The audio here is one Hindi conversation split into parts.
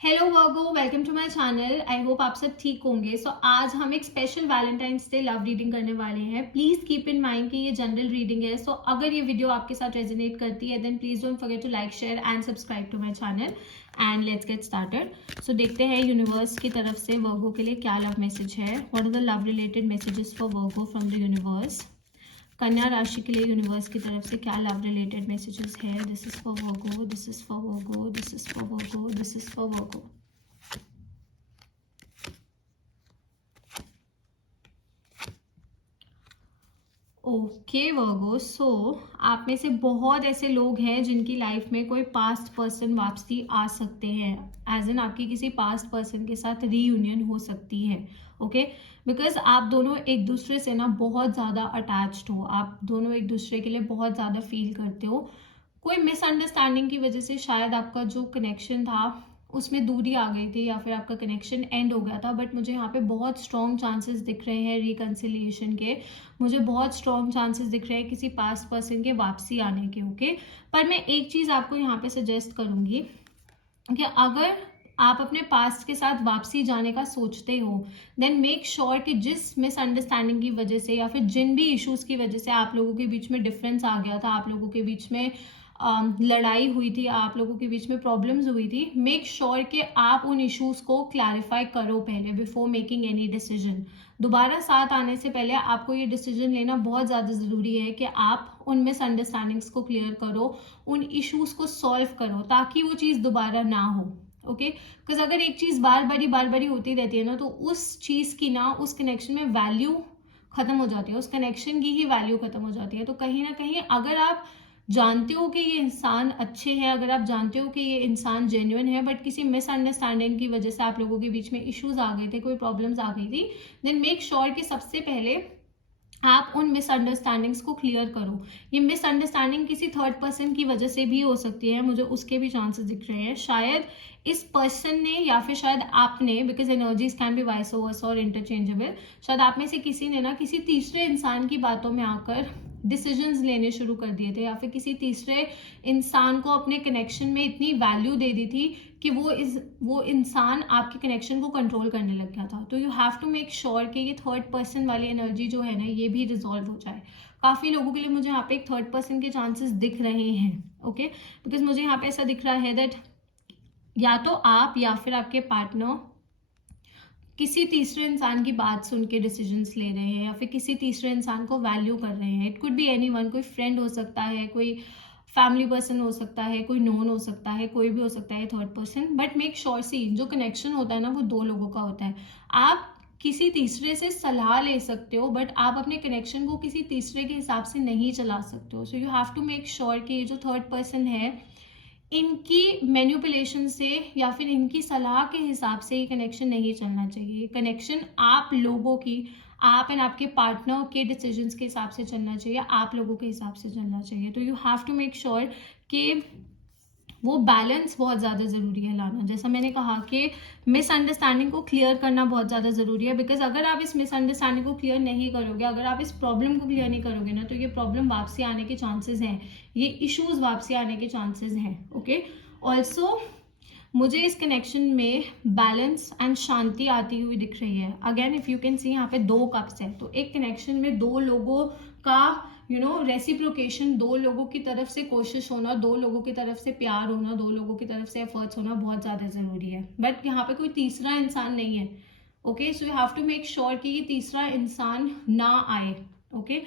Hello Virgo, welcome to my channel. I hope आप सब ठीक होंगे। आज हम एक special Valentine's day love reading करने वाले हैं। प्लीज कीप इन माइंड कि ये जनरल रीडिंग है। अगर ये वीडियो आपके साथ रेजोनेट करती है then please don't forget to like, share and subscribe to my channel and let's get started. देखते हैं यूनिवर्स की तरफ से वर्गो के लिए क्या लव मैसेज है। What are the love related messages for Virgo from the universe. कन्या राशि के लिए यूनिवर्स की तरफ से क्या लव रिलेटेड मैसेजेस है। This is for Virgo, this is for Virgo, this is for Virgo, this is for Virgo. Okay Virgo, आप में से बहुत ऐसे लोग हैं जिनकी लाइफ में कोई पास्ट पर्सन वापसी आ सकते हैं। एज एन आपकी किसी पास्ट पर्सन के साथ रीयूनियन हो सकती है। ओके, बिकॉज आप दोनों एक दूसरे से ना बहुत ज़्यादा अटैच्ड हो। आप दोनों एक दूसरे के लिए बहुत ज़्यादा फील करते हो। कोई मिसअंडरस्टैंडिंग की वजह से शायद आपका जो कनेक्शन था उसमें दूरी आ गई थी या फिर आपका कनेक्शन एंड हो गया था। बट मुझे यहाँ पे बहुत स्ट्रॉन्ग चांसेस दिख रहे हैं रिकन्सिलिएशन के। मुझे बहुत स्ट्रॉन्ग चांसेस दिख रहे हैं किसी पास्ट पर्सन के वापसी आने के। ओके, पर मैं एक चीज़ आपको यहाँ पे सजेस्ट करूँगी कि अगर आप अपने पास्ट के साथ वापसी जाने का सोचते हो देन मेक श्योर कि जिस मिसअंडरस्टैंडिंग की वजह से या फिर जिन भी इश्यूज की वजह से आप लोगों के बीच में डिफरेंस आ गया था, आप लोगों के बीच में लड़ाई हुई थी, आप लोगों के बीच में प्रॉब्लम्स हुई थी, मेक श्योर कि आप उन इश्यूज को क्लैरिफाई करो पहले बिफोर मेकिंग एनी डिसीजन। दोबारा साथ आने से पहले आपको ये डिसीजन लेना बहुत ज़्यादा ज़रूरी है कि आप उन मिसअंडरस्टैंडिंग्स को क्लियर करो, उन इश्यूज को सॉल्व करो ताकि वो चीज़ दोबारा ना हो। ओके, बिकॉज अगर एक चीज़ बार बारी होती रहती है ना तो उस चीज़ की ना उस कनेक्शन में वैल्यू खत्म हो जाती है, उस कनेक्शन की ही वैल्यू खत्म हो जाती है। तो कहीं ना कहीं अगर आप जानते हो कि ये इंसान अच्छे हैं, अगर आप जानते हो कि ये इंसान जेन्युइन है, बट किसी मिसअंडरस्टैंडिंग की वजह से आप लोगों के बीच में इश्यूज आ गए थे, कोई प्रॉब्लम्स आ गई थी, देन मेक श्योर कि सबसे पहले आप उन मिसअंडरस्टैंडिंग्स को क्लियर करो। ये मिसअंडरस्टैंडिंग किसी थर्ड पर्सन की वजह से भी हो सकती है, मुझे उसके भी चांसेस दिख रहे हैं। शायद इस पर्सन ने या फिर शायद आपने, because energies can be vice versa और इंटरचेंजेबल, शायद आप में से किसी ने ना किसी तीसरे इंसान की बातों में आकर डिसीजंस लेने शुरू कर दिए थे या फिर किसी तीसरे इंसान को अपने कनेक्शन में इतनी वैल्यू दे दी थी कि वो इंसान आपके कनेक्शन को कंट्रोल करने लग गया था। तो you have to make sure कि ये थर्ड पर्सन वाली एनर्जी जो है ना ये भी रिजॉल्व हो जाए। काफ़ी लोगों के लिए मुझे यहाँ पे एक थर्ड पर्सन के चांसेस दिख रहे हैं। ओके, बिकॉज मुझे यहाँ पे ऐसा दिख रहा है दैट या तो आप या फिर आपके पार्टनर किसी तीसरे इंसान की बात सुन के डिसीजंस ले रहे हैं या फिर किसी तीसरे इंसान को वैल्यू कर रहे हैं। इट कुड बी एनीवन, कोई फ्रेंड हो सकता है, कोई फैमिली पर्सन हो सकता है, कोई नोन हो सकता है, कोई भी हो सकता है third person. But make sure सी जो कनेक्शन होता है ना वो दो लोगों का होता है। आप किसी तीसरे से सलाह ले सकते हो बट आप अपने कनेक्शन को किसी तीसरे के हिसाब से नहीं चला सकते हो। So you have to make sure कि ये जो थर्ड पर्सन है इनकी मैनिपुलेशन से या फिर इनकी सलाह के हिसाब से ये कनेक्शन नहीं चलना चाहिए। कनेक्शन आप लोगों की, आप एंड आपके पार्टनर के डिसीजंस के हिसाब से चलना चाहिए, आप लोगों के हिसाब से चलना चाहिए। तो you have to make sure कि वो बैलेंस बहुत ज़्यादा ज़रूरी है लाना। जैसा मैंने कहा कि मिसअंडरस्टैंडिंग को क्लियर करना बहुत ज़्यादा ज़रूरी है, बिकॉज अगर आप इस मिसअंडरस्टैंडिंग को क्लियर नहीं करोगे, अगर आप इस प्रॉब्लम को क्लियर नहीं करोगे ना तो ये प्रॉब्लम वापसी आने के चांसेस हैं, ये इश्यूज वापसी आने के चांसेस हैं। ओके, ऑल्सो मुझे इस कनेक्शन में बैलेंस एंड शांति आती हुई दिख रही है। Again if you can see यहाँ पे दो कप्स है, तो एक कनेक्शन में दो लोगों का रेसिप्रोकेशन, दो लोगों की तरफ से कोशिश होना, दो लोगों की तरफ से प्यार होना, दो लोगों की तरफ से एफर्ट्स होना बहुत ज़्यादा ज़रूरी है। बट यहाँ पे कोई तीसरा इंसान नहीं है। Okay, so you have to make sure कि ये तीसरा इंसान ना आए। ओके,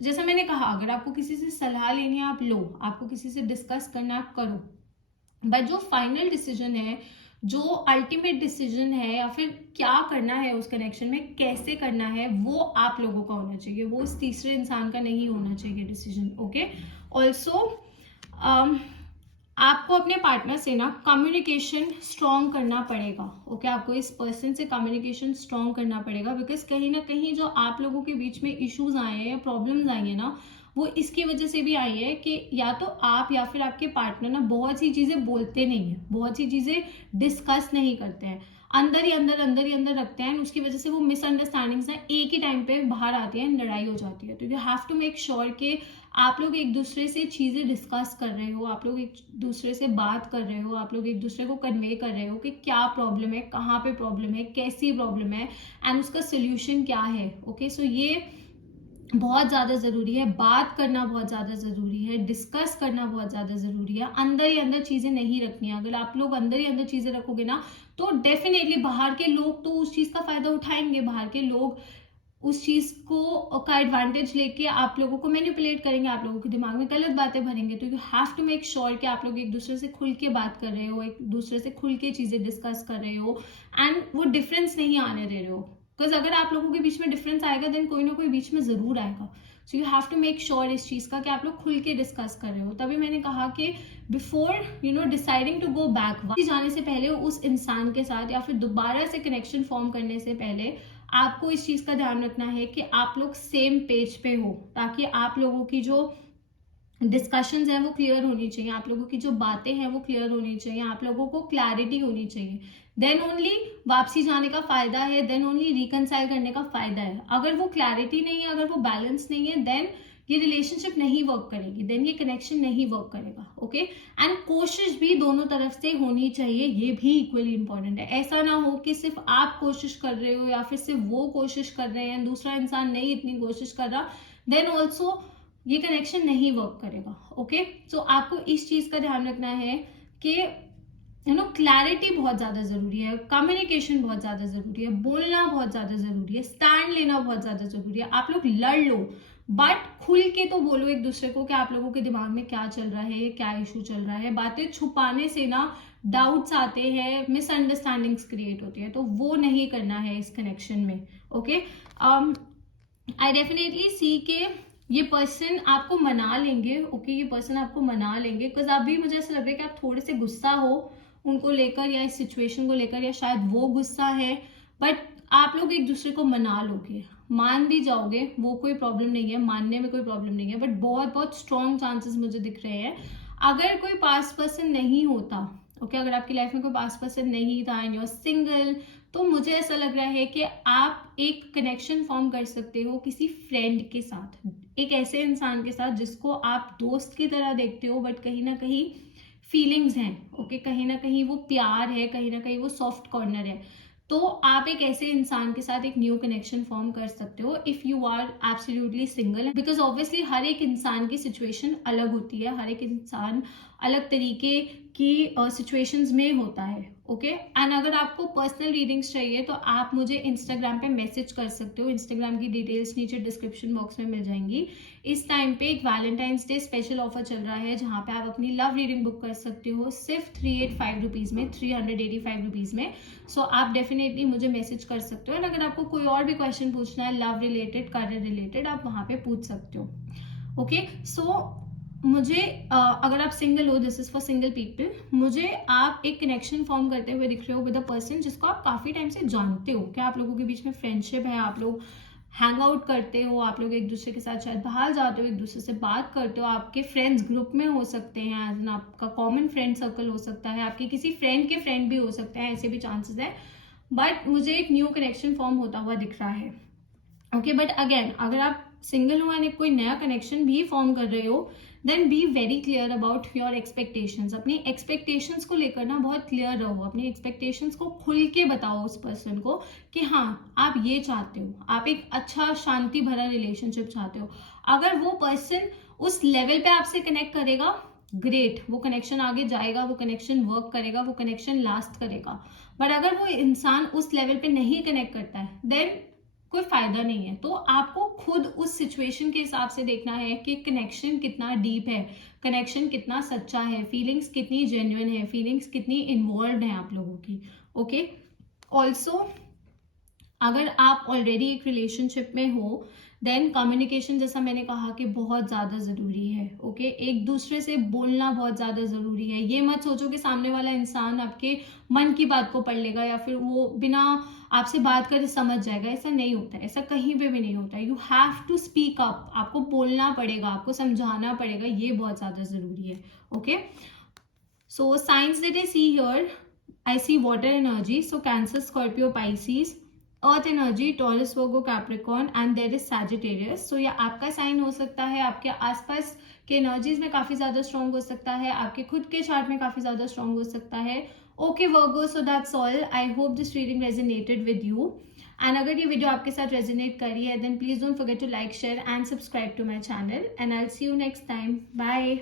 जैसा मैंने कहा अगर आपको किसी से सलाह लेनी है आप लो, आपको किसी से डिस्कस करना आप करो, बट जो फाइनल डिसीजन है, जो अल्टीमेट डिसीजन है या फिर क्या करना है उस कनेक्शन में, कैसे करना है, वो आप लोगों का होना चाहिए, वो इस तीसरे इंसान का नहीं होना चाहिए डिसीजन। ओके, ऑल्सो आपको अपने पार्टनर से ना कम्युनिकेशन स्ट्रॉन्ग करना पड़ेगा। ओके, आपको इस पर्सन से कम्युनिकेशन स्ट्रॉन्ग करना पड़ेगा, बिकॉज कहीं ना कहीं जो आप लोगों के बीच में इश्यूज आए हैं या प्रॉब्लम्स आई है ना वो इसकी वजह से भी आई है कि या तो आप या फिर आपके पार्टनर ना बहुत सी चीज़ें बोलते नहीं है, बहुत सी चीज़ें डिस्कस नहीं करते हैं। अंदर ही अंदर रखते हैं, उसकी वजह से वो मिसअंडरस्टैंडिंग्स ना एक ही टाइम पे बाहर आती है, लड़ाई हो जाती है। तो you have to make sure कि आप लोग एक दूसरे से चीजें डिस्कस कर रहे हो, आप लोग एक दूसरे से बात कर रहे हो, आप लोग एक दूसरे को कन्वे कर रहे हो कि क्या प्रॉब्लम है, कहाँ पे प्रॉब्लम है, कैसी प्रॉब्लम है, एंड उसका सोल्यूशन क्या है। ओके, सो ये बहुत ज़्यादा ज़रूरी है, बात करना बहुत ज़्यादा ज़रूरी है, डिस्कस करना बहुत ज़्यादा ज़रूरी है। अंदर ही अंदर चीज़ें नहीं रखनी है। अगर आप लोग अंदर ही अंदर चीज़ें रखोगे ना, तो डेफिनेटली बाहर के लोग तो उस चीज़ का फ़ायदा उठाएंगे, बाहर के लोग उस चीज़ को का एडवांटेज लेके आप लोगों को मैनिपुलेट करेंगे, आप लोगों के दिमाग में गलत बातें भरेंगे। तो you have to make sure कि आप लोग एक दूसरे से खुल के बात कर रहे हो, एक दूसरे से खुल के चीज़ें डिस्कस कर रहे हो, एंड वो डिफरेंस नहीं आने दे रहे हो। बिकॉज अगर आप लोगों के बीच में डिफरेंस आएगा, देन कोई ना कोई बीच में जरूर आएगा। So you have to make sure इस चीज का कि आप लोग खुल के डिस्कस कर रहे हो। तभी मैंने कहा कि before deciding to go back, जाने से पहले उस इंसान के साथ या फिर दोबारा से कनेक्शन फॉर्म करने से पहले आपको इस चीज का ध्यान रखना है कि आप लोग सेम पेज पे हो, ताकि आप लोगों की जो डिस्कशंस है वो क्लियर होनी चाहिए, आप लोगों की जो बातें हैं वो क्लियर होनी चाहिए, आप लोगों को क्लैरिटी होनी चाहिए। देन ओनली वापसी जाने का फायदा है, देन ओनली रिकनसाइल करने का फायदा है। अगर वो क्लैरिटी नहीं है, अगर वो बैलेंस नहीं है, देन ये रिलेशनशिप नहीं वर्क करेगी, देन ये कनेक्शन नहीं वर्क करेगा। ओके, एंड कोशिश भी दोनों तरफ से होनी चाहिए, ये भी इक्वली इंपॉर्टेंट है। ऐसा ना हो कि सिर्फ आप कोशिश कर रहे हो या फिर सिर्फ वो कोशिश कर रहे हैं, दूसरा इंसान नहीं इतनी कोशिश कर रहा, देन ऑल्सो ये कनेक्शन नहीं वर्क करेगा। ओके, सो आपको इस चीज का ध्यान रखना है कि क्लैरिटी बहुत ज्यादा जरूरी है, कम्युनिकेशन बहुत ज्यादा जरूरी है, बोलना बहुत ज्यादा जरूरी है, स्टैंड लेना बहुत ज्यादा जरूरी है। आप लोग लड़ लो, बट खुल के तो बोलो एक दूसरे को कि आप लोगों के दिमाग में क्या चल रहा है, क्या इशू चल रहा है। बातें छुपाने से ना डाउट्स आते हैं, मिसअंडरस्टैंडिंग्स क्रिएट होती है, तो वो नहीं करना है इस कनेक्शन में। ओके, आई डेफिनेटली सी के ये पर्सन आपको मना लेंगे। ओके, ये पर्सन आपको मना लेंगे, बिकॉज अभी मुझे ऐसा लग रहा है कि आप थोड़े से गुस्सा हो उनको लेकर, या इस सिचुएशन को लेकर, या शायद वो गुस्सा है, बट आप लोग एक दूसरे को मना लोगे, मान भी जाओगे, वो कोई प्रॉब्लम नहीं है, मानने में कोई प्रॉब्लम नहीं है, बट बहुत बहुत स्ट्रॉन्ग चांसेस मुझे दिख रहे हैं। अगर कोई पास्ट पर्सन नहीं होता, ओके, अगर आपकी लाइफ में कोई पास्ट पर्सन नहीं था एंड यू आर सिंगल, तो मुझे ऐसा लग रहा है कि आप एक कनेक्शन फॉर्म कर सकते हो किसी फ्रेंड के साथ, एक ऐसे इंसान के साथ जिसको आप दोस्त की तरह देखते हो, बट कहीं ना कहीं फीलिंग्स हैं। ओके, कहीं ना कहीं वो प्यार है, कहीं ना कहीं वो सॉफ्ट कॉर्नर है। तो आप एक ऐसे इंसान के साथ एक न्यू कनेक्शन फॉर्म कर सकते हो if you are absolutely single, because obviously हर एक इंसान की सिचुएशन अलग होती है, हर एक इंसान अलग तरीके की सिचुएशंस में होता है। ओके, एंड अगर आपको पर्सनल रीडिंग्स चाहिए तो आप मुझे इंस्टाग्राम पे मैसेज कर सकते हो, इंस्टाग्राम की डिटेल्स नीचे डिस्क्रिप्शन बॉक्स में मिल जाएंगी। इस टाइम पे एक वैलेंटाइंस डे स्पेशल ऑफर चल रहा है, जहां पे आप अपनी लव रीडिंग बुक कर सकते हो सिर्फ 385 रुपीज में, 385 रुपीज में। सो आप डेफिनेटली मुझे मैसेज कर सकते हो, एंड अगर आपको कोई और भी क्वेश्चन पूछना है लव रिलेटेड, करियर रिलेटेड, आप वहां पे पूछ सकते हो। ओके, सो मुझे अगर आप सिंगल हो, this is for single people, मुझे आप एक कनेक्शन फॉर्म करते हुए दिख रहे हो विद अ पर्सन जिसको आप काफी टाइम से जानते हो, क्या आप लोगों के बीच में फ्रेंडशिप है, आप लोग हैंग आउट करते हो, आप लोग एक दूसरे के साथ शायद बाहर जाते हो, एक दूसरे से बात करते हो, आपके फ्रेंड्स ग्रुप में हो सकते हैं, एज एन आपका कॉमन फ्रेंड सर्कल हो सकता है, आपके किसी फ्रेंड के फ्रेंड भी हो सकते हैं, ऐसे भी चांसेस है, बट मुझे एक न्यू कनेक्शन फॉर्म होता हुआ दिख रहा है। ओके, बट अगेन अगर आप सिंगल हो एंड कोई नया कनेक्शन भी फॉर्म कर रहे हो, then be very clear about your expectations. अपनी एक्सपेक्टेशंस को लेकर ना बहुत क्लियर रहो, अपनी एक्सपेक्टेशंस को खुल के बताओ उस पर्सन को कि हाँ आप ये चाहते हो, आप एक अच्छा शांति भरा रिलेशनशिप चाहते हो। अगर वो पर्सन उस लेवल पे आपसे कनेक्ट करेगा, ग्रेट, वो कनेक्शन आगे जाएगा, वो कनेक्शन वर्क करेगा, वो कनेक्शन लास्ट करेगा। बट अगर वो इंसान उस लेवल पे नहीं कनेक्ट करता है, देन कोई फायदा नहीं है। तो आपको खुद उस सिचुएशन के हिसाब से देखना है कि कनेक्शन कितना डीप है, कनेक्शन कितना सच्चा है, फीलिंग्स कितनी जेन्युइन है, फीलिंग्स कितनी इन्वॉल्व है आप लोगों की। ओके, ऑल्सो अगर आप ऑलरेडी एक रिलेशनशिप में हो, देन कम्युनिकेशन, जैसा मैंने कहा कि बहुत ज्यादा जरूरी है। ओके, एक दूसरे से बोलना बहुत ज्यादा जरूरी है। ये मत सोचो कि सामने वाला इंसान आपके मन की बात को पढ़ लेगा या फिर वो बिना आपसे बात करे समझ जाएगा, ऐसा नहीं होता है, ऐसा कहीं पे भी नहीं होता है। You have to speak up, आपको बोलना पड़ेगा, आपको समझाना पड़ेगा, ये बहुत ज्यादा जरूरी है। Okay, so science that I see here, I see water energy, so Cancer, Scorpio, Pisces. Earth energy, Taurus, Virgo, Capricorn, and there is Sagittarius. So ये आपका साइन हो सकता है, आपके आसपास के एनर्जीज में काफी ज्यादा स्ट्रॉन्ग हो सकता है, आपके खुद के चार्ट में काफी ज्यादा स्ट्रॉन्ग हो सकता है. Okay Virgo, so that's all. I hope this reading resonated with you. And अगर ये वीडियो आपके साथ रेजोनेट करी है, then please don't forget to like, share and subscribe to my channel. And I will see you next time. Bye.